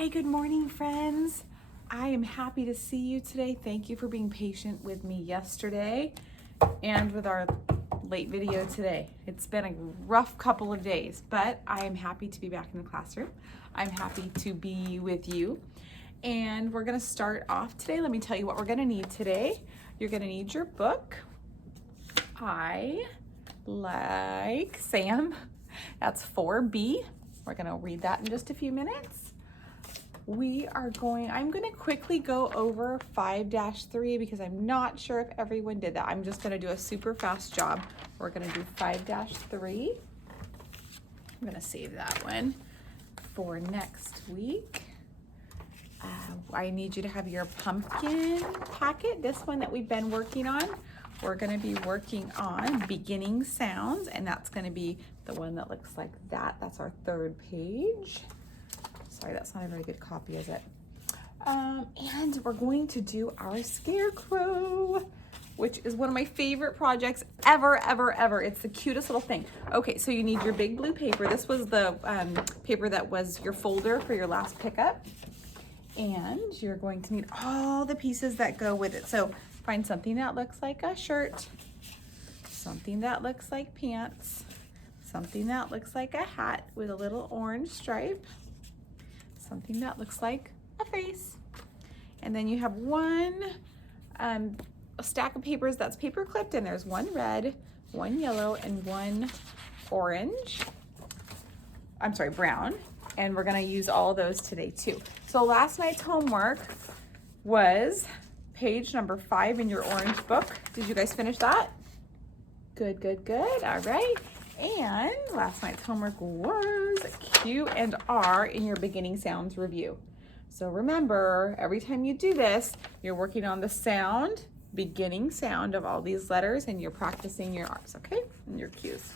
Hi, good morning, friends. I am happy to see you today. Thank you for being patient with me yesterday and with our late video today. It's been a rough couple of days, but I am happy to be back in the classroom. I'm happy to be with you. And we're gonna start off today. Let me tell you what we're gonna need today. You're gonna need your book. I like Sam. That's 4B. We're gonna read that in just a few minutes. I'm gonna quickly go over 5-3 because I'm not sure if everyone did that. I'm just gonna do a super fast job. We're gonna do 5-3. I'm gonna save that one for next week. I need you to have your pumpkin packet, this one that we've been working on. We're gonna be working on beginning sounds, and that's gonna be the one that looks like that. That's our third page. Sorry, that's not a very good copy, is it? And we're going to do our Scarecrow, which is one of my favorite projects ever. It's the cutest little thing. Okay, so you need your big blue paper. This was the paper that was your folder for your last pickup. And you're going to need all the pieces that go with it. So find something that looks like a shirt, something that looks like pants, something that looks like a hat with a little orange stripe, something that looks like a face. And then you have one stack of papers that's paper clipped, and there's one red, one yellow, and one orange. I'm sorry, brown. And we're gonna use all of those today too. So last night's homework was page number 5 in your orange book. Did you guys finish that? Good. All right. And last night's homework was Q and R in your beginning sounds review. So remember, every time you do this, you're working on the sound, beginning sound of all these letters, and you're practicing your R's, okay? And your Q's.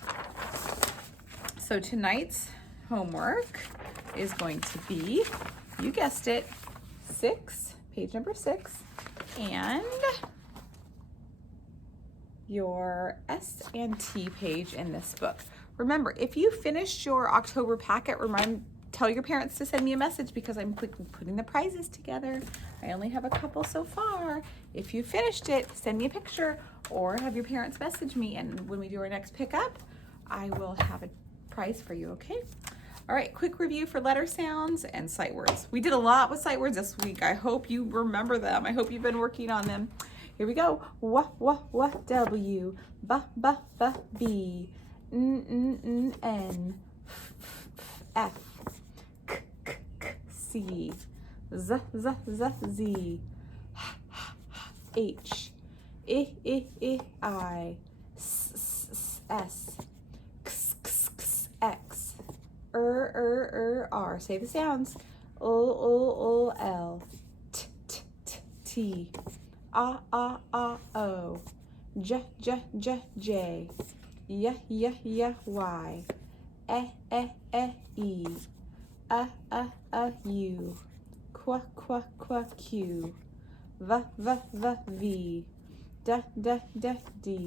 So tonight's homework is going to be, you guessed it, 6, page number 6, and your S and T page in this book. Remember, if you finished your October packet, tell your parents to send me a message because I'm quickly putting the prizes together. I only have a couple so far. If you finished it, send me a picture or have your parents message me, and when we do our next pickup, I will have a prize for you, okay? All right, quick review for letter sounds and sight words. We did a lot with sight words this week. I hope you remember them. I hope you've been working on them. Here we go. W, B, N, F, C, Z, Z, H, I, S, X, R. Say the sounds. L, T, O, J, Y, E, U, Q, V, D,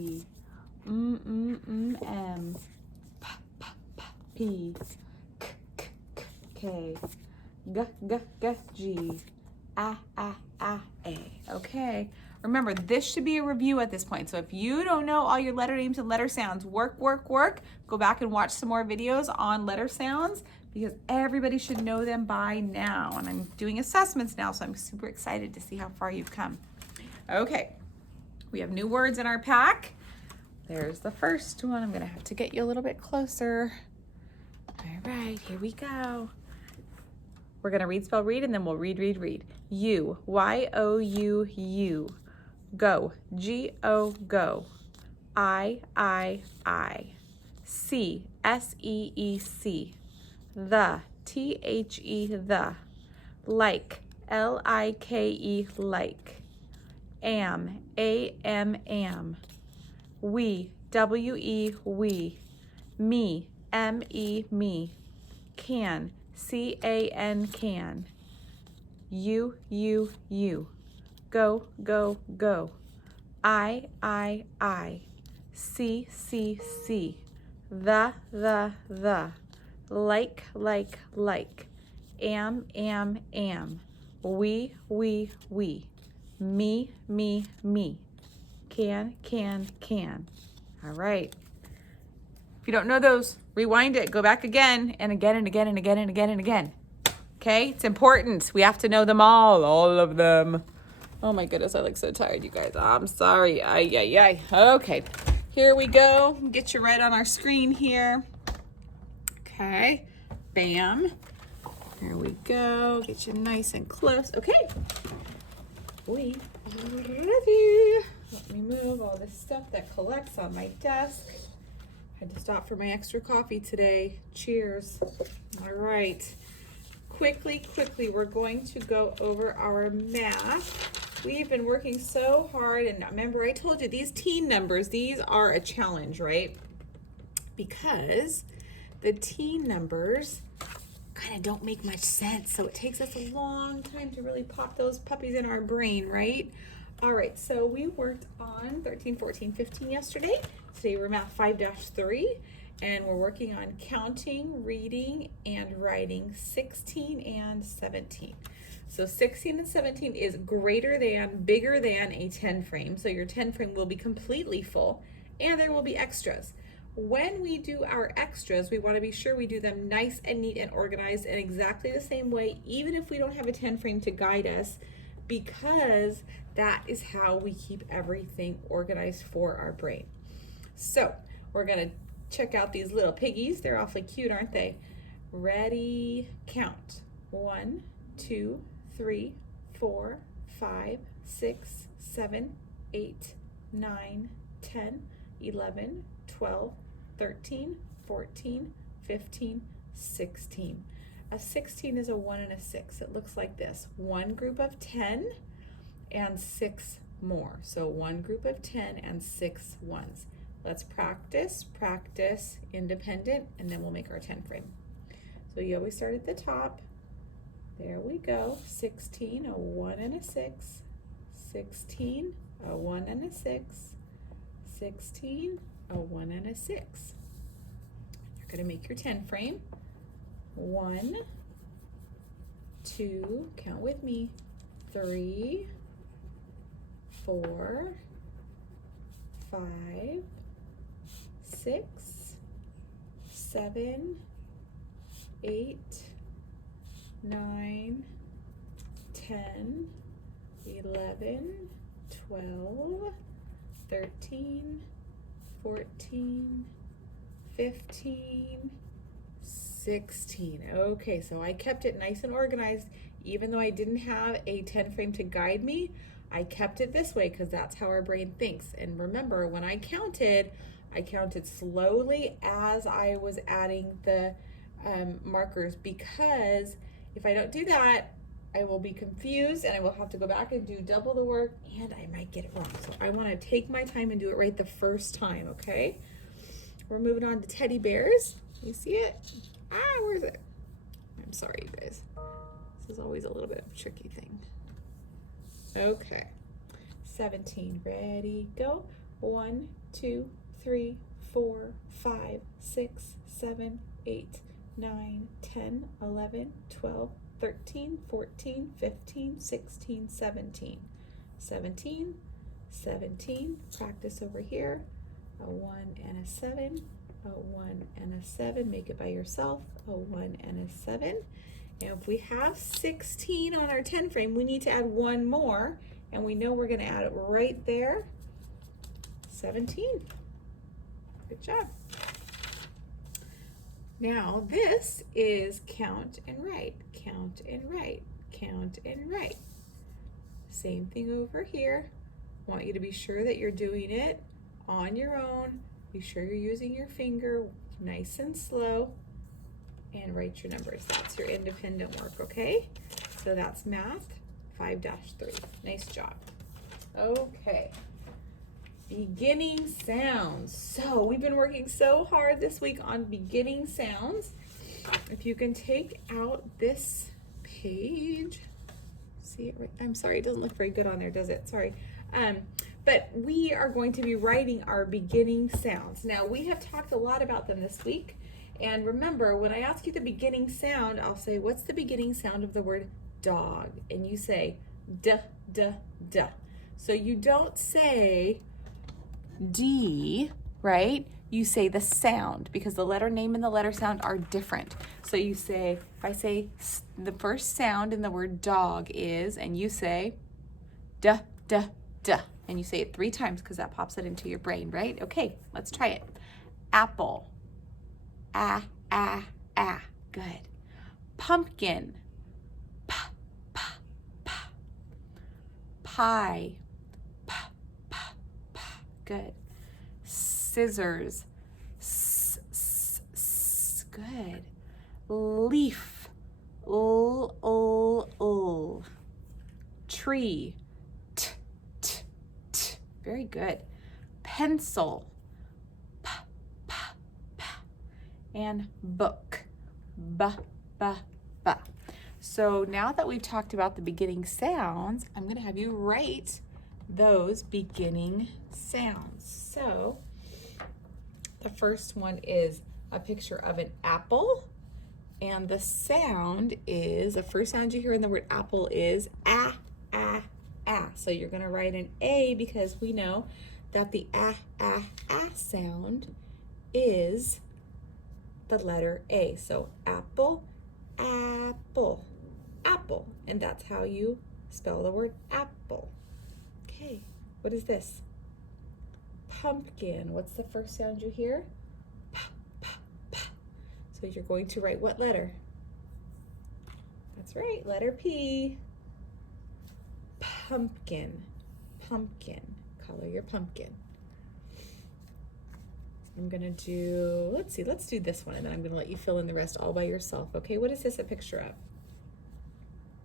M, P, K, G, A. Okay. Remember, this should be a review at this point. So if you don't know all your letter names and letter sounds, work. Go back and watch some more videos on letter sounds because everybody should know them by now. And I'm doing assessments now, so I'm super excited to see how far you've come. Okay, we have new words in our pack. There's the first one. I'm gonna have to get you a little bit closer. All right, here we go. We're gonna read, spell, read, and then we'll read. U, Y-O-U. Go, G-O, go. I. C, S-E-E-C. The, T-H-E, the. Like, L-I-K-E, like. Am, A-M. We, W-E, we. Me, M-E, me. Can, C-A-N, can. You. Go. I. C. The. Like. Am, am. We. Me, me. Can. All right. If you don't know those, rewind it, go back again and again and again and again and again and again. Okay? It's important. We have to know them all of them. Oh my goodness, I look so tired, you guys. I'm sorry. Ay. Okay, here we go. Get you right on our screen here. Okay, bam. Here we go. Get you nice and close. Okay, we are ready. Let me move all this stuff that collects on my desk. Had to stop for my extra coffee today. Cheers. All right. Quickly, we're going to go over our math. We've been working so hard, and remember I told you these teen numbers, these are a challenge, right? Because the teen numbers kind of don't make much sense, so it takes us a long time to really pop those puppies in our brain, right? All right, so we worked on 13, 14, 15 yesterday. Today we're math 5-3. And we're working on counting, reading, and writing 16 and 17. So 16 and 17 is greater than, bigger than a 10 frame. So your 10 frame will be completely full, and there will be extras. When we do our extras, we want to be sure we do them nice and neat and organized in exactly the same way, even if we don't have a 10 frame to guide us, because that is how we keep everything organized for our brain. So we're going to check out these little piggies. They're awfully cute, aren't they? Ready, count. 1, 2, 3, 4, 5, 6, 7, 8, 9, 10, 11, 12, 13, 14, 15, 16. A 16 is a 1 and a 6. It looks like this. One group of 10 and 6 more. So one group of 10 and 6 ones. Let's practice, independent, and then we'll make our 10 frame. So you always start at the top. There we go. 16, a 1 and a 6. 16, a 1 and a 6. 16, a 1 and a 6. You're going to make your 10 frame. 1, 2, count with me, 3, 4, 5, 6, 7, 8, 9, 10, 11, 12, 13, 14, 15, 16. Okay, so I kept it nice and organized. Even though I didn't have a 10 frame to guide me, I kept it this way because that's how our brain thinks. And remember, when I counted slowly as I was adding the markers, because if I don't do that, I will be confused and I will have to go back and do double the work and I might get it wrong. So I want to take my time and do it right the first time, okay? We're moving on to teddy bears. You see it? Where is it? I'm sorry, you guys. This is always a little bit of a tricky thing. Okay, 17, ready, go. 1, 2, 3, 4, 5, 6, 7, 8, 9, 10, 11, 12, 13, 14, 15, 16, 17. 17, 17, practice over here. A 1 and a 7, a 1 and a 7, make it by yourself, a 1 and a 7. And if we have 16 on our 10 frame, we need to add one more, and we know we're going to add it right there. 17. Good job. Now this is count and write, count and write, count and write. Same thing over here. I want you to be sure that you're doing it on your own. Be sure you're using your finger nice and slow. And write your numbers. That's your independent work, okay? So that's math 5-3. Nice job. Okay. Beginning sounds. So we've been working so hard this week on beginning sounds. If you can take out this page, see it right? I'm sorry, it doesn't look very good on there, does it? Sorry. But we are going to be writing our beginning sounds. Now we have talked a lot about them this week. And remember, when I ask you the beginning sound, I'll say, what's the beginning sound of the word dog? And you say, duh, duh, duh. So you don't say D, right? You say the sound because the letter name and the letter sound are different. So you say, if I say the first sound in the word dog is, and you say, duh, duh, duh. And you say it 3 times because that pops it into your brain, right? Okay, let's try it. Apple. Ah, ah, ah. Good. Pumpkin. P, p, p. Pie. P, p, p. Good. Scissors. S, s, s. Good. Leaf. L, l, l. Tree. T, t, t. Very good. Pencil. P, p, p. And book. B, b, b. So now that we've talked about the beginning sounds, I'm going to have you write those beginning sounds. So the first one is a picture of an apple, and the sound is, the first sound you hear in the word apple is ah, ah, ah. So you're going to write an A because we know that the ah, ah, ah sound is the letter A. So apple, apple, apple. And that's how you spell the word apple. Okay, what is this? Pumpkin. What's the first sound you hear? P, p, p. So you're going to write what letter? That's right, letter P. Pumpkin, pumpkin. Color your pumpkin. I'm gonna do, let's do this one, and then I'm gonna let you fill in the rest all by yourself. Okay, what is this a picture of?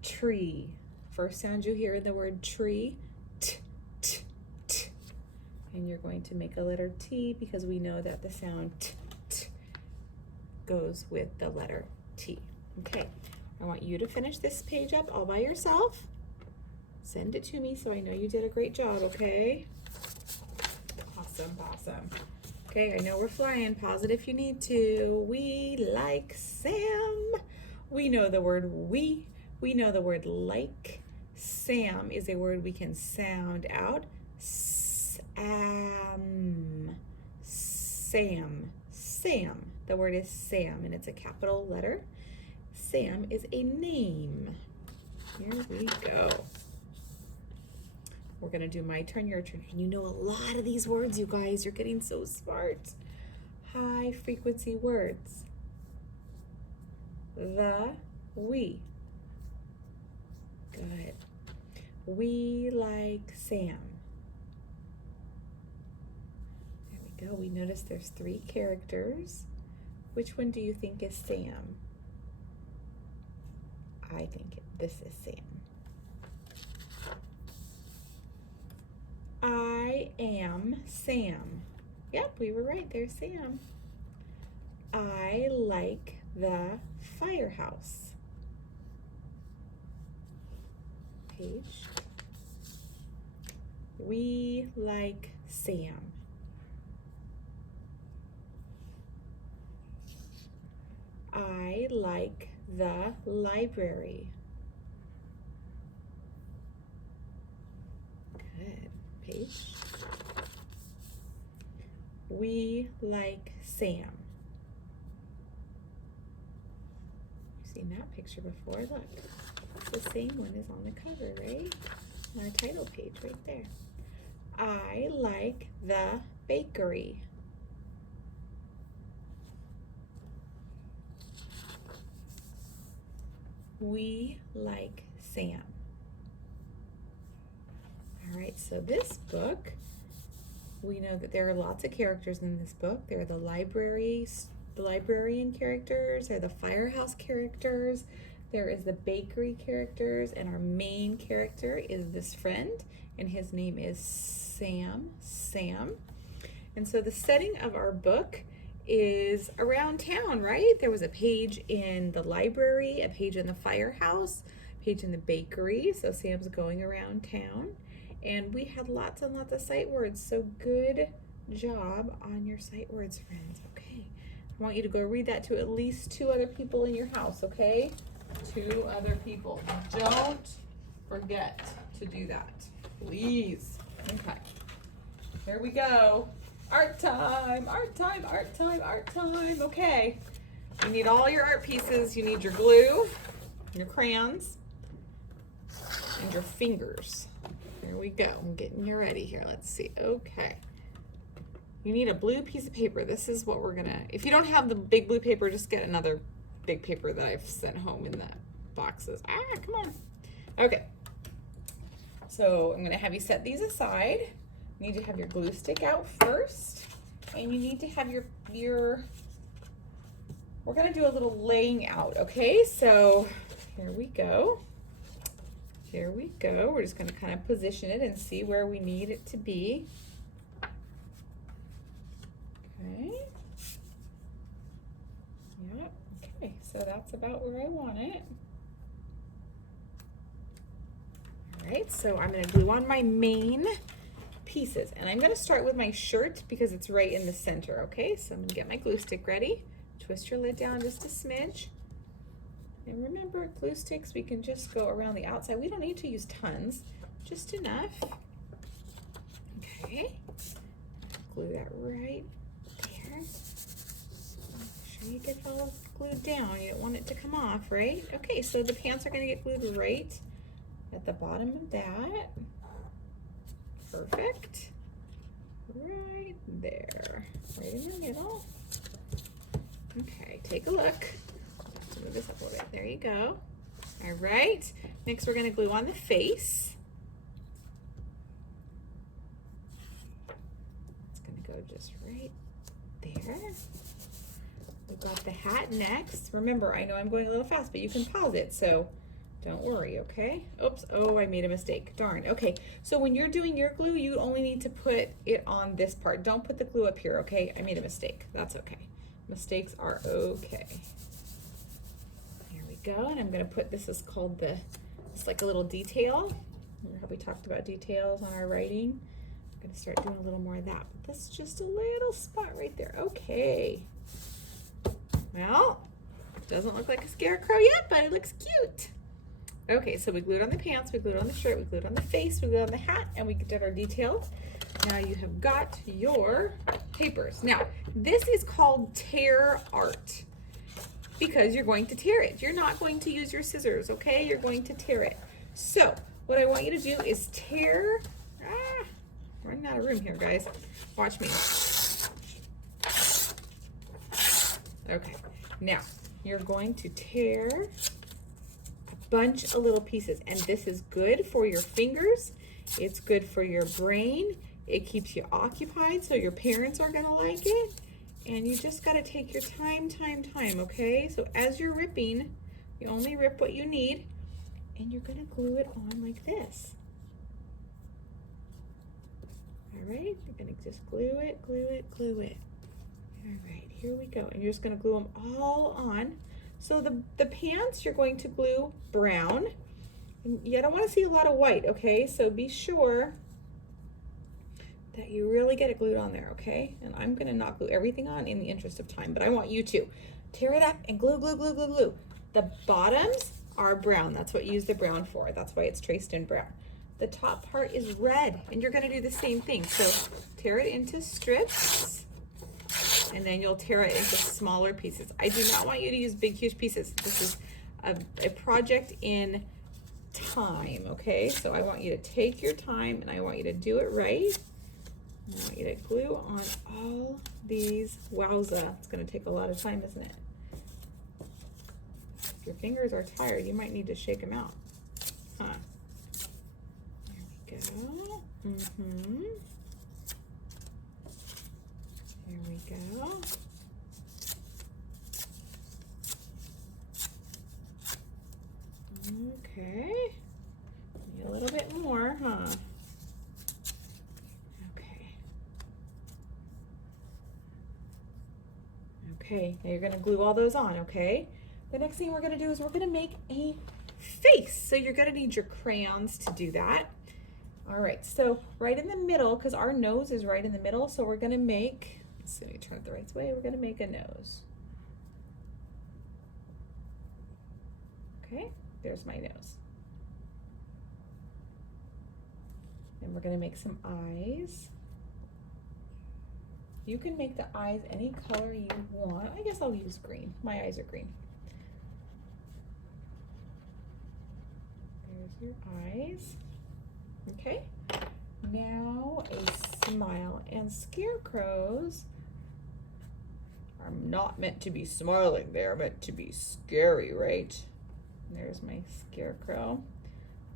Tree. First sound you hear in the word tree, t, t, t. And you're going to make a letter T because we know that the sound t, t goes with the letter T. Okay, I want you to finish this page up all by yourself. Send it to me so I know you did a great job, okay? Awesome, awesome. Okay, I know we're flying. Pause it if you need to. We like Sam. We know the word we. We know the word like. Sam is a word we can sound out. Sam. Sam. Sam. The word is Sam, and it's a capital letter. Sam is a name. Here we go. We're gonna do my turn, your turn. And you know a lot of these words, you guys. You're getting so smart. High frequency words. The, we. Good. We like Sam. There we go. We notice there's 3 characters. Which one do you think is Sam? I think this is Sam. I am Sam. Yep, we were right. There's Sam. I like the firehouse. Page. We like Sam. I like the library. Good. Page. We like Sam. You've seen that picture before. Look, it's the same one as on the cover, right? On our title page right there. I like the bakery. We like Sam. All right, so this book, we know that there are lots of characters in this book. There are the librarian characters, there are the firehouse characters, there is the bakery characters, and our main character is this friend, and his name is Sam. And so the setting of our book is around town, right? There was a page in the library, a page in the firehouse, a page in the bakery, so Sam's going around town. And we had lots and lots of sight words, so good job on your sight words, friends. Okay, I want you to go read that to at least 2 other people in your house, okay? 2 other people. Don't forget to do that, please. Okay, here we go. Art time, art time, art time, art time. Okay, you need all your art pieces. You need your glue, your crayons, and your fingers. Here we go. I'm getting you ready here. Let's see. Okay. You need a blue piece of paper. This is what we're gonna, if you don't have the big blue paper, just get another big paper that I've sent home in the boxes. Ah, come on. Okay. So I'm gonna have you set these aside. You need to have your glue stick out first. And you need to have your, we're gonna do a little laying out, okay? So here we go. Here we go. We're just gonna kind of position it and see where we need it to be. Okay. Yep. Okay, so that's about where I want it. All right, so I'm gonna glue on my main pieces, and I'm gonna start with my shirt because it's right in the center, okay? So I'm gonna get my glue stick ready. Twist your lid down just a smidge. And remember, glue sticks, we can just go around the outside. We don't need to use tons, just enough. Okay, glue that right there. Make sure you get it all glued down. You don't want it to come off, right? Okay, so the pants are gonna get glued right at the bottom of that. Perfect. Right there, right in the middle. Okay, take a look. Let's move this up a little bit. There you go. All right, next we're gonna glue on the face. It's gonna go just right there. We've got the hat next. Remember, I know I'm going a little fast, but you can pause it, so don't worry, okay? Oops, oh, I made a mistake, darn. Okay, so when you're doing your glue, you only need to put it on this part. Don't put the glue up here, okay? I made a mistake, that's okay. Mistakes are okay. Here we go, and I'm gonna put, this is called the, it's like a little detail. Remember how we talked about details on our writing? I'm gonna start doing a little more of that, but this is just a little spot right there. Okay. Well, it doesn't look like a scarecrow yet, but it looks cute. Okay, so we glued on the pants, we glued on the shirt, we glued on the face, we glued on the hat, and we did our details. Now you have got your papers. Now, this is called tear art because you're going to tear it. You're not going to use your scissors, okay? You're going to tear it. So, what I want you to do is tear, running out of room here, guys. Watch me. Okay, now you're going to tear bunch of little pieces, and this is good for your fingers, it's good for your brain, it keeps you occupied, so your parents are gonna like it, and you just gotta take your time, okay? So as you're ripping, you only rip what you need, and you're gonna glue it on like this. All right, you're gonna just glue it, glue it, glue it. All right, here we go, and you're just gonna glue them all on. So the pants, you're going to glue brown. And you don't want to see a lot of white, okay? So be sure that you really get it glued on there, okay? And I'm gonna not glue everything on in the interest of time, but I want you to tear it up and glue, glue, glue, glue, glue. The bottoms are brown. That's what you use the brown for. That's why it's traced in brown. The top part is red, and you're gonna do the same thing. So tear it into strips, and then you'll tear it into smaller pieces. I do not want you to use big, huge pieces. This is a project in time, okay? So I want you to take your time, and I want you to do it right. I want you to glue on all these. Wowza, it's gonna take a lot of time, isn't it? If your fingers are tired, you might need to shake them out. Huh. There we go. There we go. Okay. Maybe a little bit more, huh? Okay. Okay, now you're gonna glue all those on, okay? The next thing we're gonna do is we're gonna make a face. So you're gonna need your crayons to do that. All right, so right in the middle, because our nose is right in the middle, so we're gonna make So you turn it the right way, we're gonna make a nose. Okay, there's my nose. And we're gonna make some eyes. You can make the eyes any color you want. I guess I'll use green. My eyes are green. There's your eyes. Okay, now a smile. And scarecrows are not meant to be smiling. They're meant to be scary, right? There's my scarecrow.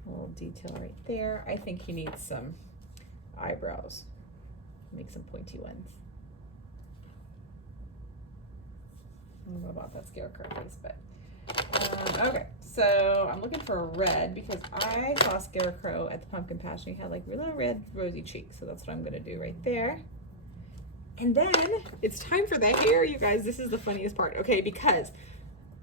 A little detail right there. I think he needs some eyebrows. Make some pointy ones. I don't know about that scarecrow face, but okay. So I'm looking for a red because I saw a scarecrow at the pumpkin patch and he had like really red rosy cheeks. So that's what I'm gonna do right there. And then it's time for the hair, you guys. This is the funniest part, okay? Because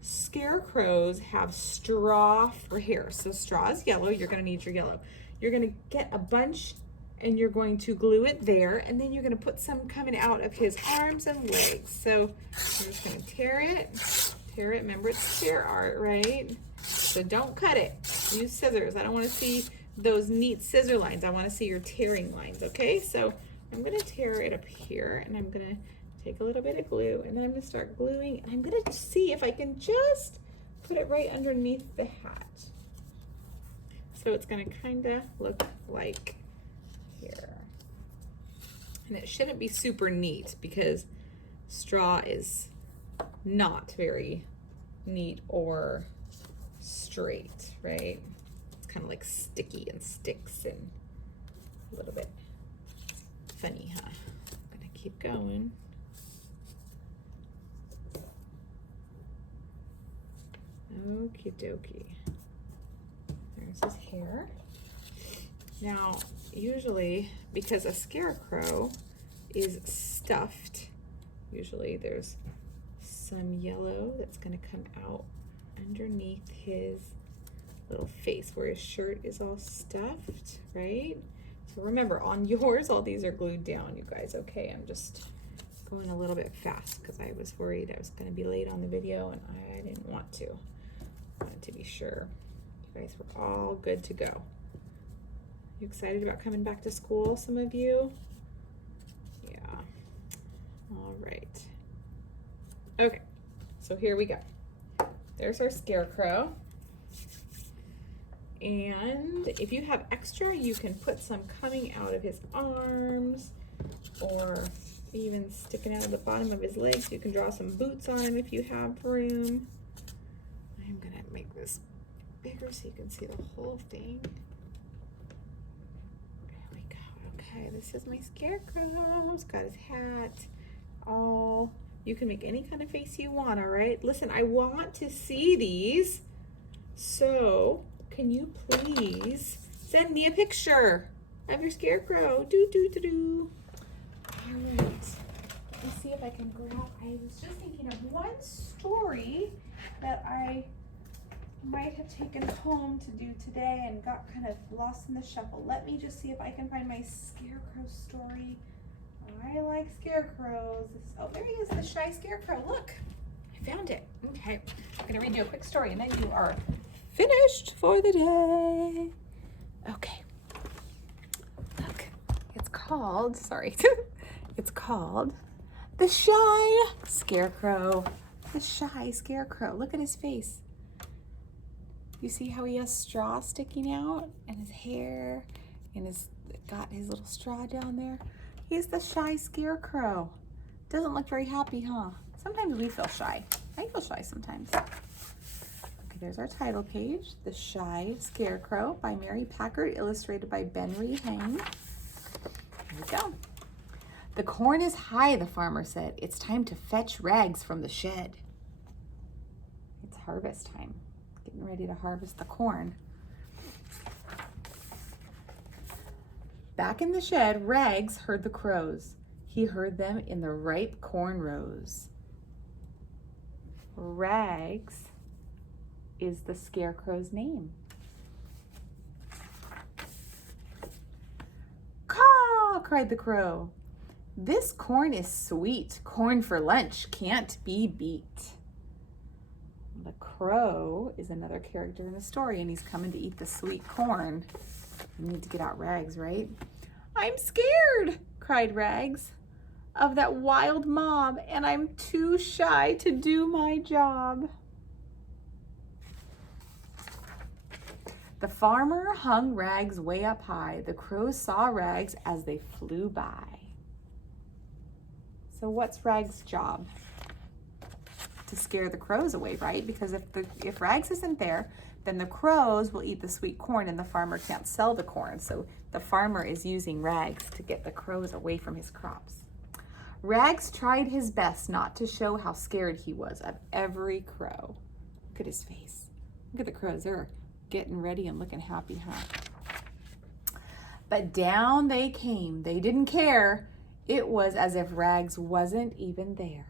scarecrows have straw for hair. So straw is yellow. You're gonna need your yellow. You're gonna get a bunch and you're going to glue it there, and then you're gonna put some coming out of his arms and legs. So I'm just gonna tear it. Remember, it's tear art, right? So don't cut it. Use scissors. I don't wanna see those neat scissor lines. I wanna see your tearing lines, okay? So I'm gonna tear it up here, and I'm gonna take a little bit of glue, and then I'm gonna start gluing, and I'm gonna see if I can just put it right underneath the hat. So it's gonna kinda look like here. And it shouldn't be super neat because straw is not very neat or straight, right? It's kind of like sticky and sticks and a little bit funny, huh? I'm gonna keep going. Okie dokie. There's his hair. Now, usually, because a scarecrow is stuffed, usually there's some yellow that's gonna come out underneath his little face where his shirt is all stuffed, right? So remember, on yours, all these are glued down, you guys, okay? I'm just going a little bit fast because I was worried I was gonna be late on the video and I didn't want to. I wanted to be sure you guys were all good to go. You excited about coming back to school, some of you? Yeah. All right. Okay, so here we go. There's our scarecrow. And if you have extra, you can put some coming out of his arms or even sticking out of the bottom of his legs. You can draw some boots on him if you have room. I'm gonna make this bigger so you can see the whole thing. Okay, this is my scarecrow. He's got his hat. All you can make any kind of face you want, all right? Listen, I want to see these. So, can you please send me a picture of your scarecrow? All right. Let me see if I can grab. I was just thinking of one story that I might have taken home to do today and got kind of lost in the shuffle. Let me just see if I can find my scarecrow story. I like scarecrows. Oh, there he is, the shy scarecrow. Look, I found it. Okay, I'm gonna read you a quick story and then you are finished for the day. Okay. Look, it's called, sorry, it's called The Shy Scarecrow. The Shy Scarecrow. Look at his face. You see how he has straw sticking out and his hair and got his little straw down there? He's the shy scarecrow. Doesn't look very happy, huh? Sometimes we feel shy. I feel shy sometimes. Okay, there's our title page. The Shy Scarecrow by Mary Packard, illustrated by Ben Rehane. Here we go. The corn is high, the farmer said. It's time to fetch rags from the shed. It's harvest time. Getting ready to harvest the corn. Back in the shed, Rags heard the crows. He heard them in the ripe corn rows. Rags is the scarecrow's name. Caw, cried the crow. This corn is sweet. Corn for lunch can't be beat. The crow is another character in the story, and he's coming to eat the sweet corn. We need to get out Rags, right? I'm scared, cried Rags, of that wild mob, and I'm too shy to do my job. The farmer hung Rags way up high. The crows saw Rags as they flew by. So what's Rags' job? To scare the crows away, right? Because if Rags isn't there, then the crows will eat the sweet corn and the farmer can't sell the corn. So the farmer is using Rags to get the crows away from his crops. Rags tried his best not to show how scared he was of every crow. Look at his face. Look at the crows. They're getting ready and looking happy, huh? But down they came. They didn't care. It was as if Rags wasn't even there.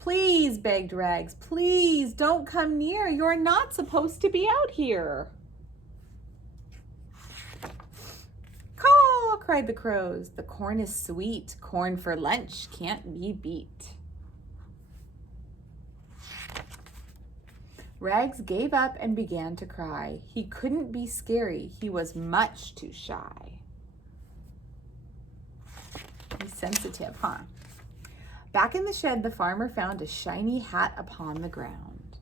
Please, begged Rags, please don't come near. You're not supposed to be out here. Caw, cried the crows. The corn is sweet. Corn for lunch can't be beat. Rags gave up and began to cry. He couldn't be scary. He was much too shy. He's sensitive, huh? Back in the shed, the farmer found a shiny hat upon the ground.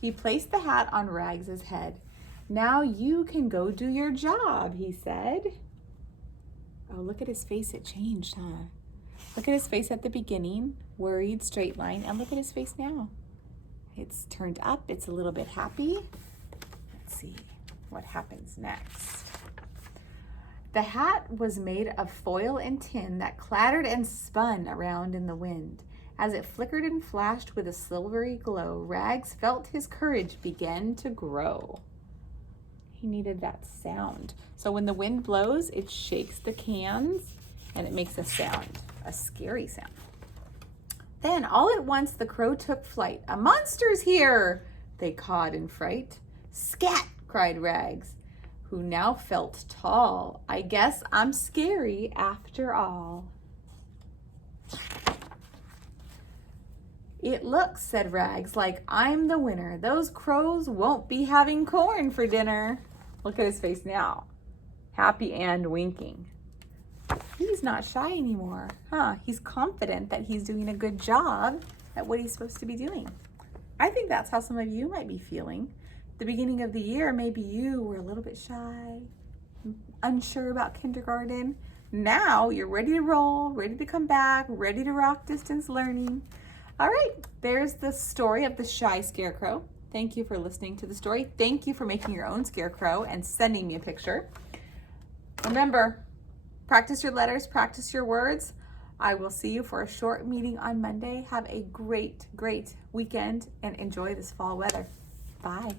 He placed the hat on Rags' head. Now you can go do your job, he said. Oh, look at his face. It changed, huh? Look at his face at the beginning, worried, straight line, and look at his face now. It's turned up. It's a little bit happy. Let's see what happens next. The hat was made of foil and tin that clattered and spun around in the wind. As it flickered and flashed with a silvery glow, Rags felt his courage begin to grow. He needed that sound. So when the wind blows, it shakes the cans and it makes a sound, a scary sound. Then all at once the crow took flight. A monster's here, they cawed in fright. Scat, cried Rags, who now felt tall. I guess I'm scary after all. It looks, said Rags, like I'm the winner. Those crows won't be having corn for dinner. Look at his face now. Happy and winking. He's not shy anymore, huh? He's confident that he's doing a good job at what he's supposed to be doing. I think that's how some of you might be feeling. The beginning of the year, maybe you were a little bit shy, unsure about kindergarten. Now you're ready to roll, ready to come back, ready to rock distance learning. All right, there's the story of the shy scarecrow. Thank you for listening to the story. Thank you for making your own scarecrow and sending me a picture. Remember, practice your letters, practice your words. I will see you for a short meeting on Monday. Have a great, great weekend and enjoy this fall weather. Bye.